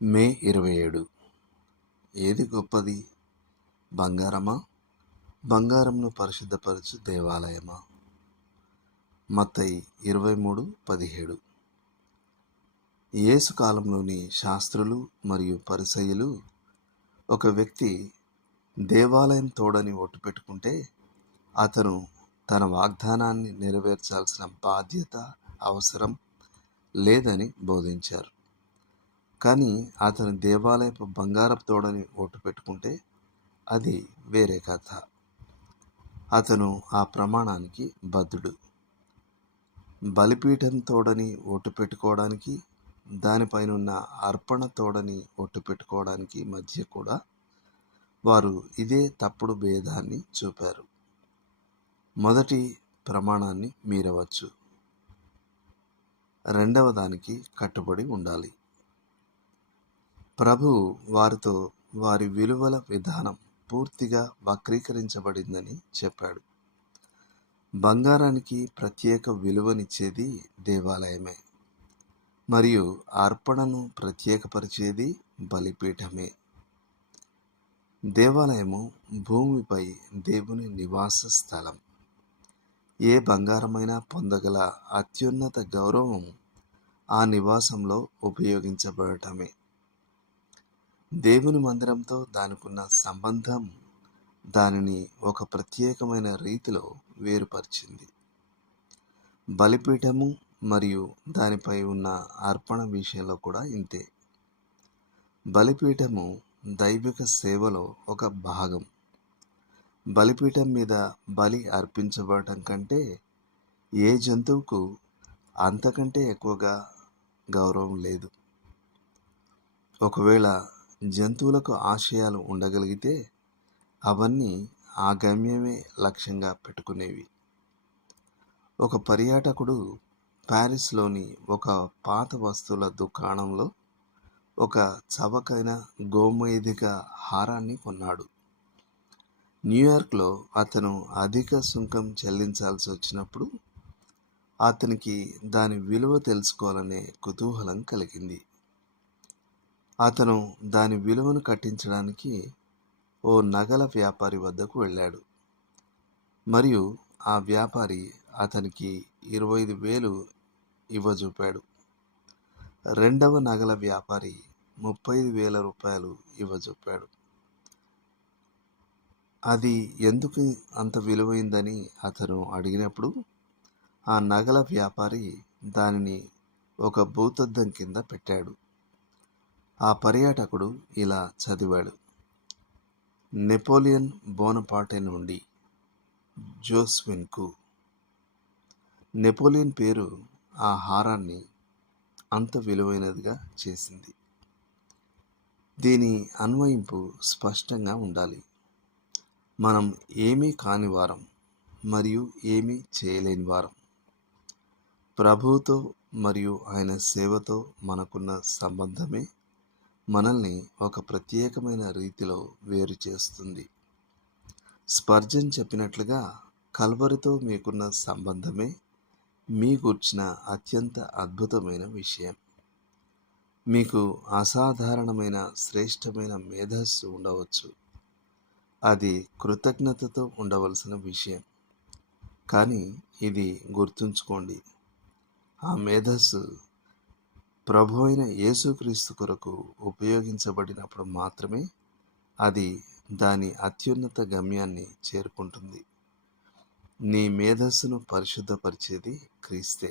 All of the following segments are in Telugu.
మే 27. ఏది గొప్పది? బంగారమా? బంగారంను పరిశుద్ధపరచు దేవాలయమా? మత్తయి 23:17. యేసు కాలంలోని శాస్త్రులు మరియు పరిసయ్యులు ఒక వ్యక్తి దేవాలయం తోడని ఒట్టు పెట్టుకుంటే అతను తన వాగ్దానాన్ని నెరవేర్చాల్సిన బాధ్యత, అవసరం లేదని బోధించారు. కానీ అతను దేవాలయపు బంగారపు తోడని ఒట్టు పెట్టుకుంటే అది వేరే కథ. అతను ఆ ప్రమాణానికి బద్ధుడు. బలిపీఠం తోడని ఒట్టు పెట్టుకోవడానికి, దానిపైనున్న అర్పణ తోడని ఒట్టు పెట్టుకోవడానికి మధ్య కూడా వారు ఇదే తప్పుడు భేదాన్ని చూపారు. మొదటి ప్రమాణాన్ని మీరవచ్చు, రెండవ దానికి కట్టుబడి ఉండాలి. ప్రభువు వారితో వారి విలువల విధానం పూర్తిగా వక్రీకరించబడిందని చెప్పాడు. బంగారానికి ప్రత్యేక విలువనిచ్చేది దేవాలయమే, మరియు అర్పణను ప్రత్యేకపరిచేది బలిపీఠమే. దేవాలయము భూమిపై దేవుని నివాస స్థలం. ఏ బంగారమైనా పొందగల అత్యున్నత గౌరవం ఆ నివాసంలో ఉపయోగించబడటమే. దేవుని మందిరంతో దానికున్న సంబంధం దానిని ఒక ప్రత్యేకమైన రీతిలో వేరుపరిచింది. బలిపీఠము మరియు దానిపై ఉన్న అర్పణ విషయంలో కూడా ఇంతే. బలిపీఠము దైవిక సేవలో ఒక భాగం. బలిపీఠం మీద బలి అర్పించబడటం కంటే ఏ జంతువుకు అంతకంటే ఎక్కువగా గౌరవం లేదు. ఒకవేళ జంతువులకు ఆశయాలు ఉండగలిగితే అవన్నీ ఆ గమ్యమే లక్ష్యంగా పెట్టుకునేవి. ఒక పర్యాటకుడు ప్యారిస్లోని ఒక పాత వస్తువుల దుకాణంలో ఒక చవకైన గోమేధిక హారాన్ని కొన్నాడు. న్యూయార్క్లో అతను అధిక సుంకం చెల్లించాల్సి వచ్చినప్పుడు అతనికి దాని విలువ తెలుసుకోవాలనే కుతూహలం కలిగింది. అతను దాని విలువను కట్టించడానికి ఓ నగల వ్యాపారి వద్దకు వెళ్ళాడు, మరియు ఆ వ్యాపారి అతనికి 25,000 ఇవ్వజూపాడు. రెండవ నగల వ్యాపారి 35,000 రూపాయలు ఇవ్వజూపాడు. అది ఎందుకు అంత విలువైందని అతను అడిగినప్పుడు ఆ నగల వ్యాపారి దానిని ఒక భూతద్దం కింద పెట్టాడు. ఆ పర్యాటకుడు ఇలా చదివాడు: నెపోలియన్ బోనపార్టే నుండి జోస్విన్కు. నెపోలియన్ పేరు ఆ హారాన్ని అంత విలువైనదిగా చేసింది. దీని అన్వయింపు స్పష్టంగా ఉండాలి. మనం ఏమీ కాని వారం మరియు ఏమీ చేయలేని వారం. ప్రభువుతో మరియు ఆయన సేవతో మనకున్న సంబంధమే మనల్ని ఒక ప్రత్యేకమైన రీతిలో వేరు చేస్తుంది. స్పర్జన్ చెప్పినట్లుగా, కల్వరితో మీకున్న సంబంధమే మీ గూర్చిన అత్యంత అద్భుతమైన విషయం. మీకు అసాధారణమైన శ్రేష్టమైన మేధస్సు ఉండవచ్చు. అది కృతజ్ఞతతో ఉండవలసిన విషయం. కానీ ఇది గుర్తుంచుకోండి, ఆ మేధస్సు ప్రభువైన యేసుక్రీస్తు కొరకు ఉపయోగించబడినప్పుడు మాత్రమే అది దాని అత్యున్నత గమ్యాన్ని చేరుకుంటుంది. నీ మేధస్సును పరిశుద్ధపరిచేది క్రీస్తే.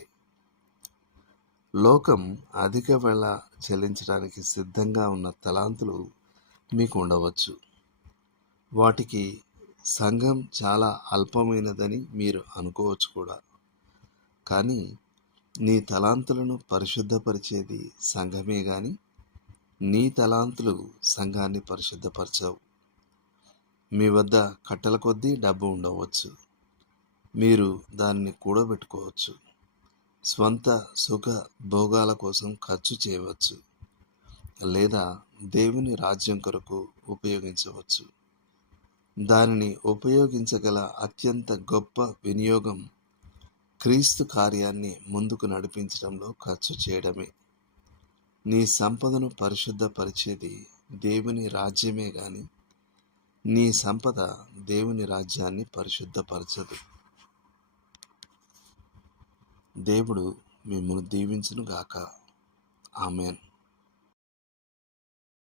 లోకం అధిక వెల చెల్లించడానికి సిద్ధంగా ఉన్న తలాంతులు మీకు ఉండవచ్చు. వాటికి సంఘం చాలా అల్పమైనదని మీరు అనుకోవచ్చు కూడా. కానీ నీ తలాంతులను పరిశుద్ధపరిచేది సంఘమే గాని నీ తలాంతులు సంఘాన్ని పరిశుద్ధపరచవు. మీ వద్ద కట్టల కొద్దీ డబ్బు ఉండవచ్చు. మీరు దానిని కూడబెట్టుకోవచ్చు. స్వంత సుఖ భోగాల కోసం ఖర్చు చేయవచ్చు, లేదా దేవుని రాజ్యం కొరకు ఉపయోగించవచ్చు. దానిని ఉపయోగించగల అత్యంత గొప్ప వినియోగం క్రీస్తు కార్యాన్ని ముందుకు నడిపించడంలో ఖర్చు చేయడమే. నీ సంపదను పరిశుద్ధపరిచేది దేవుని రాజ్యమే గాని నీ సంపద దేవుని రాజ్యాన్ని పరిశుద్ధపరచదు. దేవుడు మిమ్మల్ని దీవించును గాక. ఆమేన్.